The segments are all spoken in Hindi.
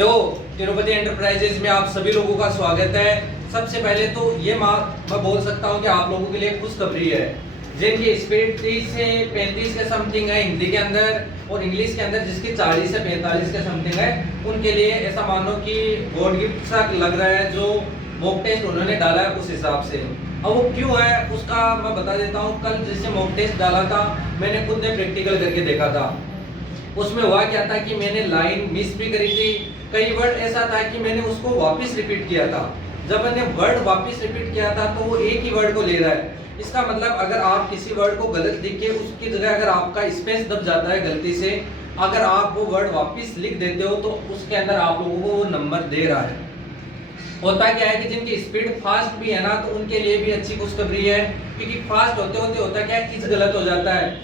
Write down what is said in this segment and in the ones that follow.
देखो, तिरुपति एंटरप्राइजेज में आप सभी लोगों का स्वागत है। सबसे पहले तो ये मैं बोल सकता हूँ कि आप लोगों के लिए खुशखबरी है। जिनकी स्पीड 30 से 35 के समथिंग है हिंदी के अंदर और इंग्लिश के अंदर जिसकी 40 से 45 के समथिंग है, उनके लिए ऐसा मानो कि गॉड गिफ्ट सा लग रहा है। जो मॉक टेस्ट उन्होंने डाला है उस हिसाब से, अब वो क्यों है उसका मैं बता देता हूँ। कल जैसे मॉक टेस्ट डाला था, मैंने खुद ने प्रैक्टिकल करके देखा था। उसमें हुआ क्या था कि मैंने लाइन मिस भी करी थी। कई वर्ड ऐसा था कि मैंने उसको वापस रिपीट किया था। जब मैंने वर्ड वापस रिपीट किया था तो वो एक ही वर्ड को ले रहा है। इसका मतलब अगर आप किसी वर्ड को गलत लिख के उसकी जगह अगर आपका स्पेस दब जाता है गलती से, अगर आप वो वर्ड वापस लिख देते हो तो उसके अंदर आप लोगों को वो नंबर दे रहा है। होता क्या है कि जिनकी स्पीड फास्ट भी है ना, तो उनके लिए भी अच्छी खुशखबरी है, क्योंकि फास्ट होते होते होता क्या है, इज गलत हो जाता है।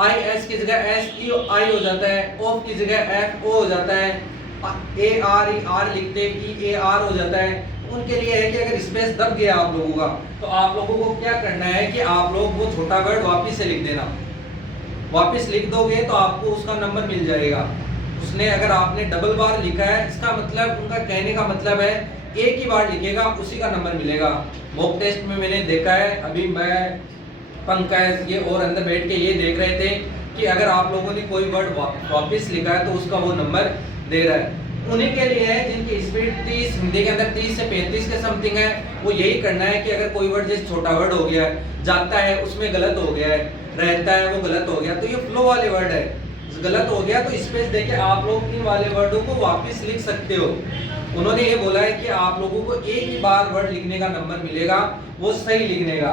आई एस की जगह एस ई आई हो जाता है, ऑफ की जगह एफ ओ हो जाता है, ए आर ई आर लिखते ई ए आर हो जाता है। उनके लिए है कि अगर स्पेस दब गया आप लोगों का, तो आप लोगों को क्या करना है कि आप लोग वो छोटा वर्ड वापस से लिख देना। वापस लिख दोगे तो आपको उसका नंबर मिल जाएगा। उसने अगर आपने डबल बार लिखा है, इसका मतलब उनका कहने का मतलब है एक ही बार लिखेगा उसी का नंबर मिलेगा। मॉक टेस्ट में मैंने देखा है, अभी मैं पंकज ये और अंदर बैठ के ये देख रहे थे कि अगर आप लोगों ने कोई वर्ड वापस लिखा है तो उसका वो नंबर दे रहा है। उन्हीं के लिए है जिनकी स्पीड 30 हिंदी के अंदर 30 से 35 के समथिंग है। वो यही करना है कि अगर कोई वर्ड जैसे छोटा वर्ड हो गया है, जाता है उसमें गलत हो गया है, रहता है वो गलत हो गया, तो ये फ्लो वाले वर्ड है, गलत हो गया तो स्पेस देके आप लोग इन वाले वर्डों को वापस लिख सकते हो। उन्होंने ये बोला है कि आप लोगों को एक ही बार वर्ड लिखने का नंबर मिलेगा, वो सही लिखने का।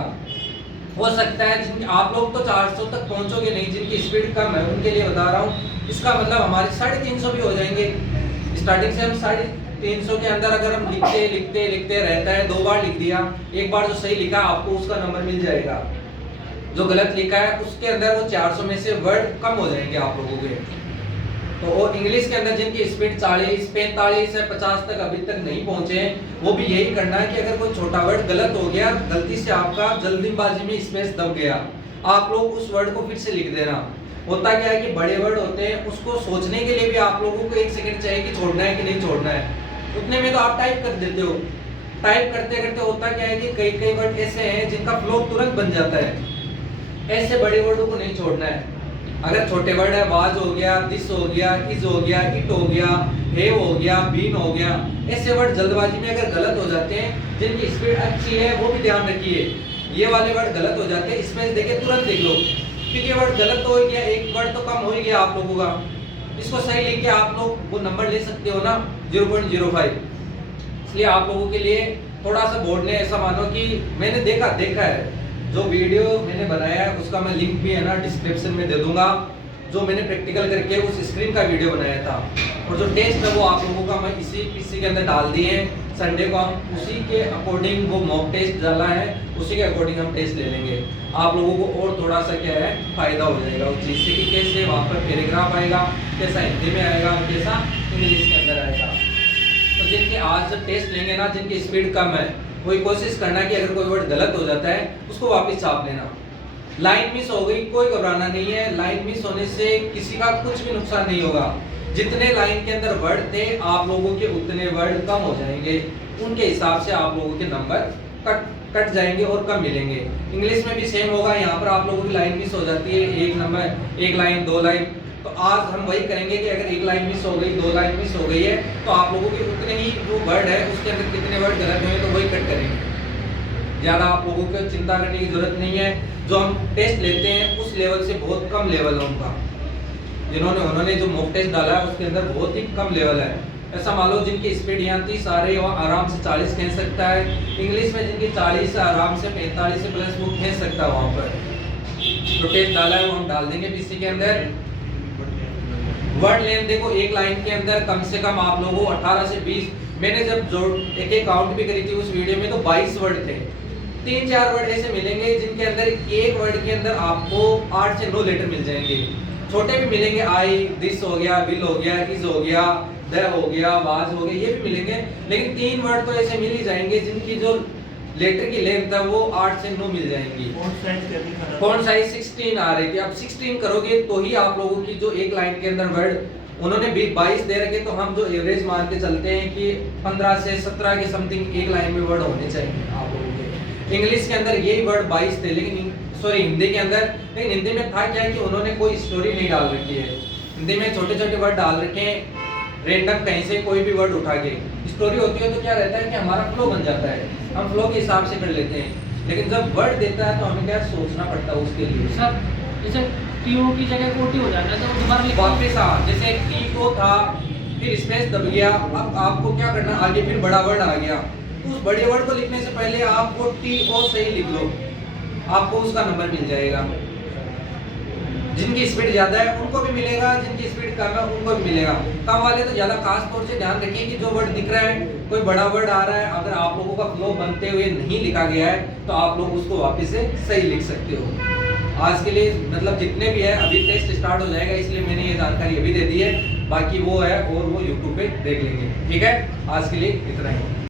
हो सकता है आप लोग तो 400 तक पहुंचोगे नहीं, जिनकी स्पीड कम है उनके लिए बता रहा हूँ। इसका मतलब हमारे 350 भी हो जाएंगे। स्टार्टिंग से हम 350 के अंदर अगर हम लिखते लिखते लिखते रहता है, 2 बार लिख दिया, एक बार जो सही लिखा आपको उसका नंबर मिल जाएगा। जो गलत लिखा है उसके अंदर वो 400 में से वर्ड कम हो जाएंगे आप लोगों के। तो और इंग्लिश के अंदर जिनकी स्पीड 40 45 से 50 तक अभी तक नहीं पहुंचे, वो भी यही करना है कि अगर कोई छोटा वर्ड गलत हो गया, गलती से आपका जल्दीबाजी में स्पेस दब गया, आप लोग उस वर्ड को फिर से लिख देना। होता क्या है कि बड़े वर्ड होते हैं, उसको सोचने के लिए भी आप लोगों को 1 सेकंड चाहिए कि छोड़ना है कि नहीं छोड़ना है। उतने में तो आप टाइप कर देते हो। टाइप करते करते होता क्या है कि कई कई वर्ड ऐसे हैं जिनका फ्लो तुरंत बन जाता है। ऐसे बड़े वर्डों को नहीं छोड़ना है। अगर छोटे वर्ड है, वाज हो गया, दिस हो गया, इज हो गया, इट हो गया, हे हो गया, बीन हो गया, ऐसे वर्ड जल्दबाजी में अगर गलत हो जाते हैं, जिनकी स्पीड अच्छी है वो भी ध्यान रखिए। ये वाले वर्ड गलत हो जाते हैं, स्पेस देके तुरंत लिख लो, क्योंकि वर्ड गलत हो गया, एक वर्ड तो कम हो ही गया आप लोगों का। इसको सही लिख के आप लोग वो नंबर ले सकते हो ना, 0.05। इसलिए आप लोगों के लिए थोड़ा सा बोर्ड ने ऐसा मानो कि मैंने देखा है। जो वीडियो मैंने बनाया है उसका मैं लिंक भी है ना डिस्क्रिप्शन में दे दूंगा। जो मैंने प्रैक्टिकल करके उस स्क्रीन का वीडियो बनाया था, और जो टेस्ट है वो आप लोगों का मैं इसी पीसी के अंदर डाल दिए हैं। संडे को हम उसी के अकॉर्डिंग वो मॉक टेस्ट डाला है, उसी के अकॉर्डिंग हम टेस्ट ले लेंगे। आप लोगों को और थोड़ा सा क्या है फायदा हो जाएगा उस चीज़ से कि कैसे वहाँ पर पैराग्राफ आएगा, कैसा हिंदी में आएगा, कैसा इंग्लिश के अंदर आएगा। तो जिनके आज जब टेस्ट लेंगे ना, जिनकी स्पीड कम है, कोई कोशिश करना कि अगर कोई वर्ड गलत हो जाता है उसको वापस छाप लेना। लाइन मिस हो गई, कोई घबराना नहीं है। लाइन मिस होने से किसी का कुछ भी नुकसान नहीं होगा। जितने लाइन के अंदर वर्ड थे आप लोगों के उतने वर्ड कम हो जाएंगे, उनके हिसाब से आप लोगों के नंबर कट जाएंगे और कम मिलेंगे। इंग्लिश में भी सेम होगा। यहाँ पर आप लोगों की लाइन मिस हो जाती है, एक नंबर, 1 लाइन 2 लाइन। तो आज हम वही करेंगे कि अगर 1 लाइन मिस हो गई, 2 लाइन मिस हो गई है, तो आप लोगों के उतने ही जो वर्ड है उसके अंदर कितने वर्ड गलत हुए तो वही कट करेंगे। ज़्यादा आप लोगों को चिंता करने की जरूरत नहीं है। जो हम टेस्ट लेते हैं उस लेवल से बहुत कम लेवल है उनका। उन्होंने जो मॉक टेस्ट डाला है उसके अंदर बहुत ही कम लेवल है। ऐसा मान लो जिनकी स्पीड यहाँ थी सारे वहाँ आराम से 40 खींच सकता है। इंग्लिश में जिनकी 40 से आराम से 45 से प्लस वो खींच सकता है वहाँ पर। तो टेस्ट डाला है वो हम डाल देंगे पीसी के अंदर। वर्ड लेंथ देखो, 1 लाइन के अंदर कम से कम आप लोगों को 18 से 20, मैंने जब जो एक काउंट भी करी थी उस वीडियो में तो 22 वर्ड थे। 3-4 वर्ड ऐसे मिलेंगे जिनके अंदर एक वर्ड के अंदर आपको 8 से 9 लेटर मिल जाएंगे। छोटे भी मिलेंगे, आई, दिस हो गया, विल हो गया, इज हो गया, द हो गया, वाज हो गया, ये भी मिलेंगे। लेकिन 3 वर्ड तो ऐसे मिल ही जाएंगे जिनकी जो लेटर की लेंथ है वो 8 से 9 मिल जाएंगी। फॉन्ट साइज 16 आ रही थी, अब 16 करोगे तो ही आप लोगों की जो 1 लाइन के अंदर वर्ड उन्होंने 22 दे रखे, तो हम जो एवरेज मान के चलते हैं कि 15 से 17 के समथिंग एक लाइन में वर्ड होने चाहिए आप लोगों के। इंग्लिश के अंदर यही वर्ड 22 थे, लेकिन सॉरी हिंदी के अंदर, लेकिन हिंदी में था क्या कि उन्होंने कोई स्टोरी नहीं डाल रखी है। हिंदी में छोटे छोटे वर्ड डाल रखे हैं, रेंडम कहीं से कोई भी वर्ड उठा के। स्टोरी होती है तो क्या रहता है कि हमारा फ्लो बन जाता है, हम फ्लो के हिसाब से कर लेते हैं, लेकिन जब वर्ड देता है तो हमें क्या सोचना पड़ता है उसके लिए। सर जैसे टीओ की जगह कोटी हो जाता है तो दोबारा लिखो। वापस जैसे टी को था, फिर स्पेस दब गया, अब आपको क्या करना, आगे फिर बड़ा वर्ड आ गया, तो उस बड़े वर्ड को लिखने से पहले आपको टी ओ सही लिख लो, आपको उसका नंबर मिल जाएगा। जिनकी स्पीड ज्यादा है उनको भी मिलेगा, जिनकी स्पीड कम है उनको भी मिलेगा। कम वाले तो ज्यादा खास तौर से ध्यान रखें कि जो वर्ड दिख रहा है, कोई बड़ा वर्ड आ रहा है, अगर आप लोगों का फ्लो बनते हुए नहीं लिखा गया है तो आप लोग उसको वापस से सही लिख सकते हो। आज के लिए मतलब जितने भी है, अभी टेस्ट स्टार्ट हो जाएगा इसलिए मैंने ये जानकारी अभी दे दी है, बाकी वो है और वो यूट्यूब पे देख लेंगे। ठीक है, आज के लिए इतना ही।